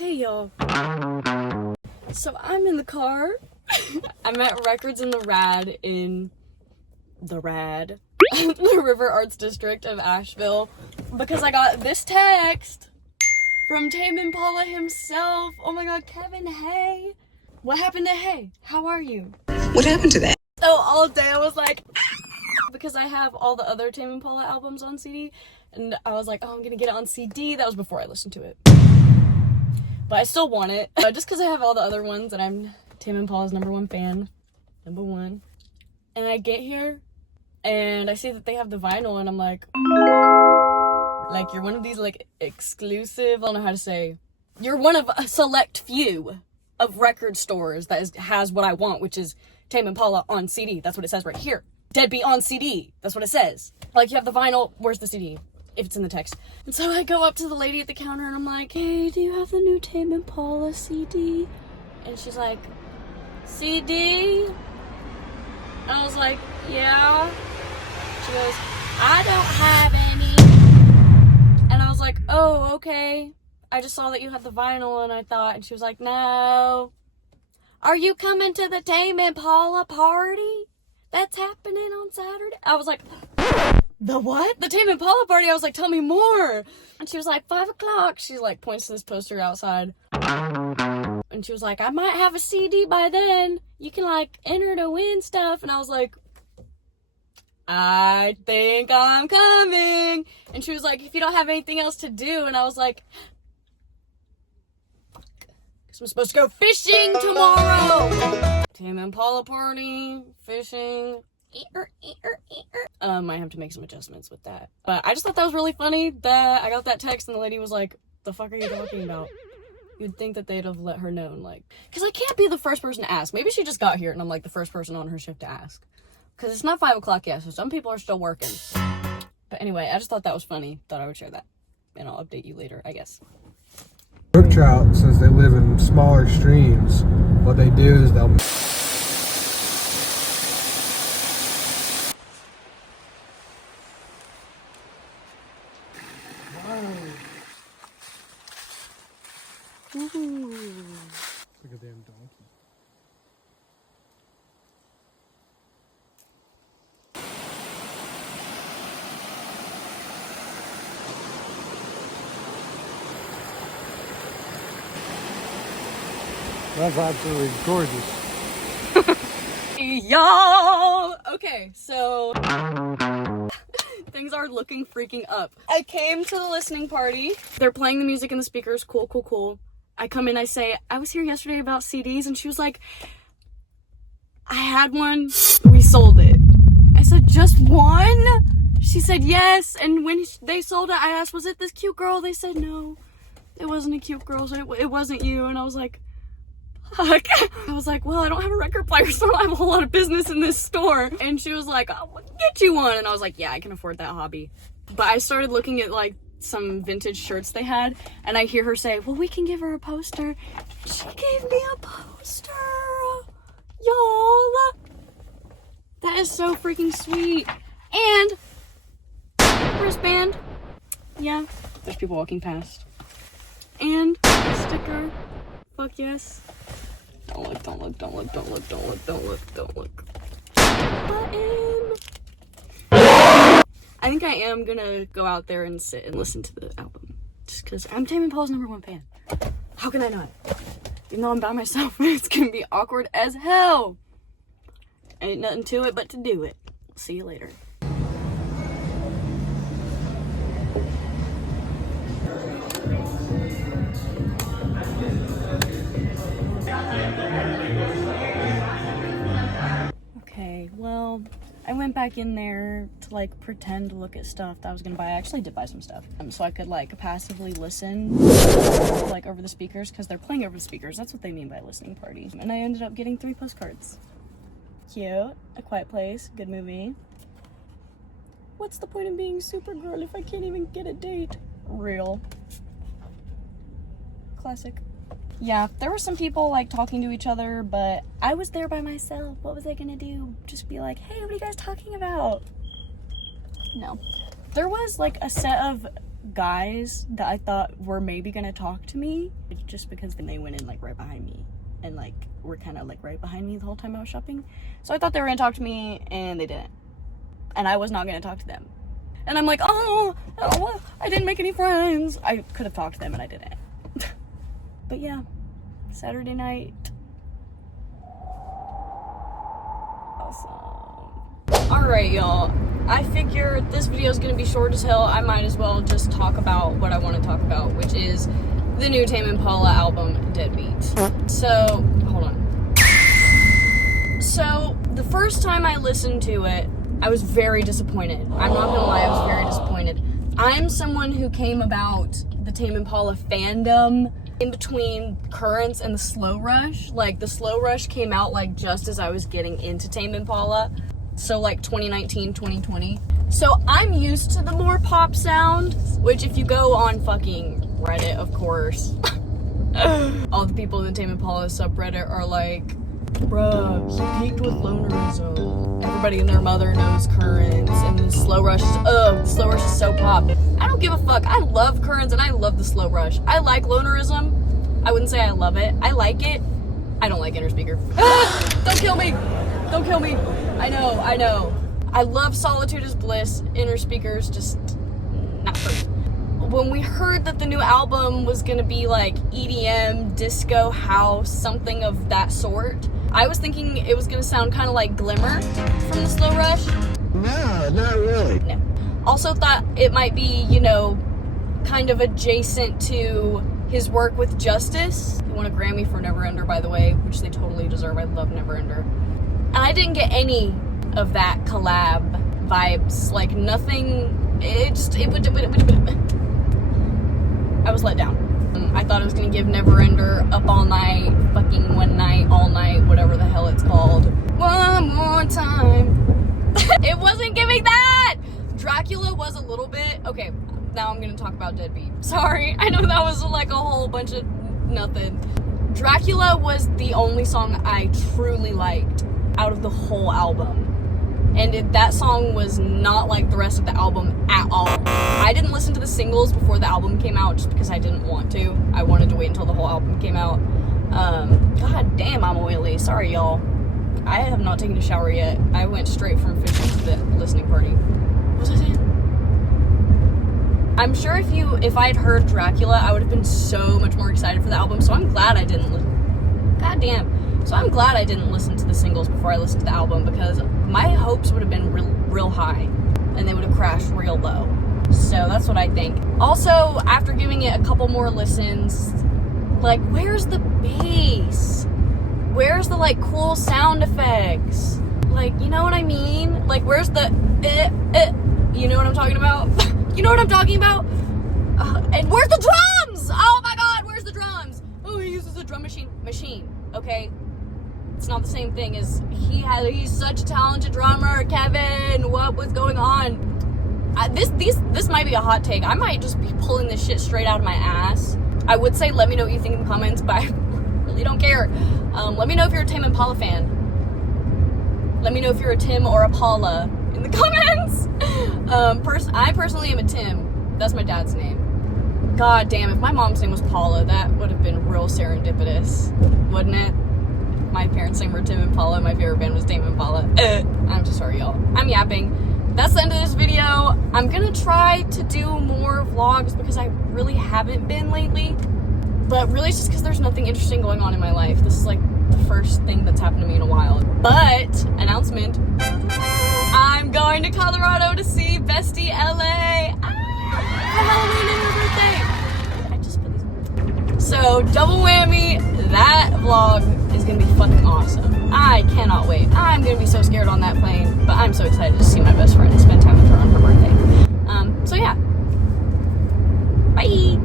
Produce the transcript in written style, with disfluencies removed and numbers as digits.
Hey y'all. So I'm in the car. I'm at Records in the Rad in the River Arts District of Asheville because I got this text from Tame Impala himself. Oh my god, Kevin, hey. What happened to hey? How are you? What happened to that? So all day I was like, because I have all the other Tame Impala albums on CD, and I was like, oh, I'm gonna get it on CD. That was before I listened to it. But I still want it, just because I have all the other ones, and I'm Tame Impala's #1 fan. #1. And I get here, and I see that they have the vinyl, and I'm like, you're one of these, exclusive, I don't know how to say, you're one of a select few of record stores that has what I want, which is Tame Impala on CD. That's what it says right here. Deadbeat on CD. That's what it says. You have the vinyl, where's the CD? If it's in the text. And so I go up to the lady at the counter and I'm like, hey, do you have the new Tame Impala CD? And she's like, CD? And I was like, yeah. She goes, I don't have any. And I was like, oh, okay. I just saw that you had the vinyl and I thought, and she was like, no. Are you coming to the Tame Impala party that's happening on Saturday? I was like, the what? The Tame Impala party? I was like, tell me more. And she was like, 5 o'clock. She points to this poster outside. And she was like, I might have a CD by then. You can enter to win stuff. And I was like, I think I'm coming. And she was like, if you don't have anything else to do. And I was like, fuck. Because I'm supposed to go fishing tomorrow. Tame Impala party, fishing. I have to make some adjustments with that. But I just thought that was really funny that I got that text and the lady was like, the fuck are you talking about? You'd think that they'd have let her know, because I can't be the first person to ask. Maybe she just got here and I'm the first person on her shift to ask. Because it's not 5 o'clock yet, so some people are still working. But anyway, I just thought that was funny. Thought I would share that. And I'll update you later, I guess. Brook trout, since they live in smaller streams, what they do is they'll... Ooh. Like a damn donkey. That's absolutely gorgeous. Y'all! Okay, so things are looking freaking up. I came to the listening party. They're playing the music in the speakers. Cool, cool, cool. I come in, I say, I was here yesterday about CDs, and she was like, I had one, we sold it. I said, just one? She said, yes, and when they sold it, I asked, was it this cute girl? They said, no, it wasn't a cute girl, so it wasn't you, and I was like, fuck. I was like, well, I don't have a record player, so I don't have a whole lot of business in this store. And she was like, oh, we'll get you one, and I was like, yeah, I can afford that hobby. But I started looking at, some vintage shirts they had, and I hear her say, well, we can give her a poster. She gave me a poster, y'all. That is so freaking sweet. And wristband. Yeah, there's people walking past. And a sticker. Fuck yes. Don't look, don't look, don't look, don't look, don't look, don't look, don't look. Button. I think I am gonna go out there and sit and listen to the album. Just because I'm Tame Impala's #1 fan. How can I not? Even though I'm by myself, it's gonna be awkward as hell. Ain't nothing to it but to do it. See you later. Okay, well, I went back in there to pretend to look at stuff that I was gonna buy. I actually did buy some stuff, so I could passively listen over the speakers, because they're playing over the speakers. That's what they mean by listening party. And I ended up getting 3 postcards. Cute. A Quiet Place. Good movie. What's the point of being Supergirl if I can't even get a date? Real. Classic. Yeah, there were some people talking to each other, but I was there by myself. What was I gonna do? Just be like, hey, what are you guys talking about? No. There was a set of guys that I thought were maybe gonna talk to me, just because then they went in like right behind me and like were kind of like right behind me the whole time I was shopping. So I thought they were gonna talk to me and they didn't. And I was not gonna talk to them. And I'm like, oh, I didn't make any friends. I could have talked to them and I didn't. But yeah, Saturday night. Awesome. Alright, y'all. I figure this video is going to be short as hell. I might as well just talk about what I want to talk about, which is the new Tame Impala album, Deadbeat. So, hold on. So, the first time I listened to it, I was very disappointed. I'm not gonna lie, I was very disappointed. I'm someone who came about the Tame Impala fandom in between Currents and the Slow Rush. Like, the Slow Rush came out like just as I was getting into Tame Impala. So like 2019, 2020. So I'm used to the more pop sound, which if you go on fucking Reddit, of course, all the people in the Tame Impala subreddit are like, bruh, he peaked with lonerism. Everybody and their mother knows Currents, and the Slow Rush is, the Slow Rush is so pop. I don't give a fuck. I love Currents and I love the Slow Rush. I like lonerism. I wouldn't say I love it. I like it. I don't like Inner Speaker. Don't kill me. Don't kill me. I know. I love Solitude is Bliss. Inner Speaker's just not for me. When we heard that the new album was gonna be like EDM, disco, house, something of that sort, I was thinking it was gonna sound kind of like Glimmer from the Slow Rush. No, not really. No. Also thought it might be, you know, kind of adjacent to his work with Justice. He won a Grammy for Neverender, by the way, which they totally deserve. I love Neverender. And I didn't get any of that collab vibes. Like, nothing. I was let down. I thought it was gonna give Neverender Up All Night, fucking One Night, All Night, whatever the hell it's called. One more time. It wasn't giving that! Dracula was a little bit. Okay, now I'm gonna talk about Deadbeat. Sorry, I know that was like a whole bunch of nothing. Dracula was the only song I truly liked out of the whole album. And that song was not like the rest of the album at all. I didn't listen to the singles before the album came out just because I didn't want to. I wanted to wait until the whole album came out. God damn, I'm oily. Sorry, y'all. I have not taken a shower yet. I went straight from fishing to the listening party. What was I saying? I'm sure if I had heard Dracula, I would have been so much more excited for the album. So I'm glad I didn't listen. God damn. So I'm glad I didn't listen to the singles before I listened to the album, because my hopes would have been real high and they would have crashed real low. So that's what I think. Also, after giving it a couple more listens, like, where's the bass? Where's the like cool sound effects? Like, you know what I mean? Like, where's the you know what I'm talking about? You know what I'm talking about? And where's the drums? Oh my god, where's the drums? Oh, he uses a drum machine, okay? It's not the same thing as he's such a talented drummer, Kevin. What was going on? This might be a hot take. I might just be pulling this shit straight out of my ass. I would say let me know what you think in the comments, but I really don't care. Let me know if you're a Tame Impala fan. Let me know if you're a Tim or a Paula in the comments. I personally am a Tim. That's my dad's name. God damn, if my mom's name was Paula, that would have been real serendipitous, wouldn't it? My parents' name were Tim Impala. My favorite band was Tame Impala. I'm so sorry, y'all. I'm yapping. That's the end of this video. I'm gonna try to do more vlogs because I really haven't been lately. But really, it's just because there's nothing interesting going on in my life. This is like the first thing that's happened to me in a while. But, announcement. I'm going to Colorado to see Bestie LA. For Halloween and her birthday. I just put these. So, double whammy. That vlog is gonna be fucking awesome. I cannot wait. I'm gonna be so scared on that plane, but I'm so excited to see my best friend and spend time with her on her birthday. So yeah. Bye!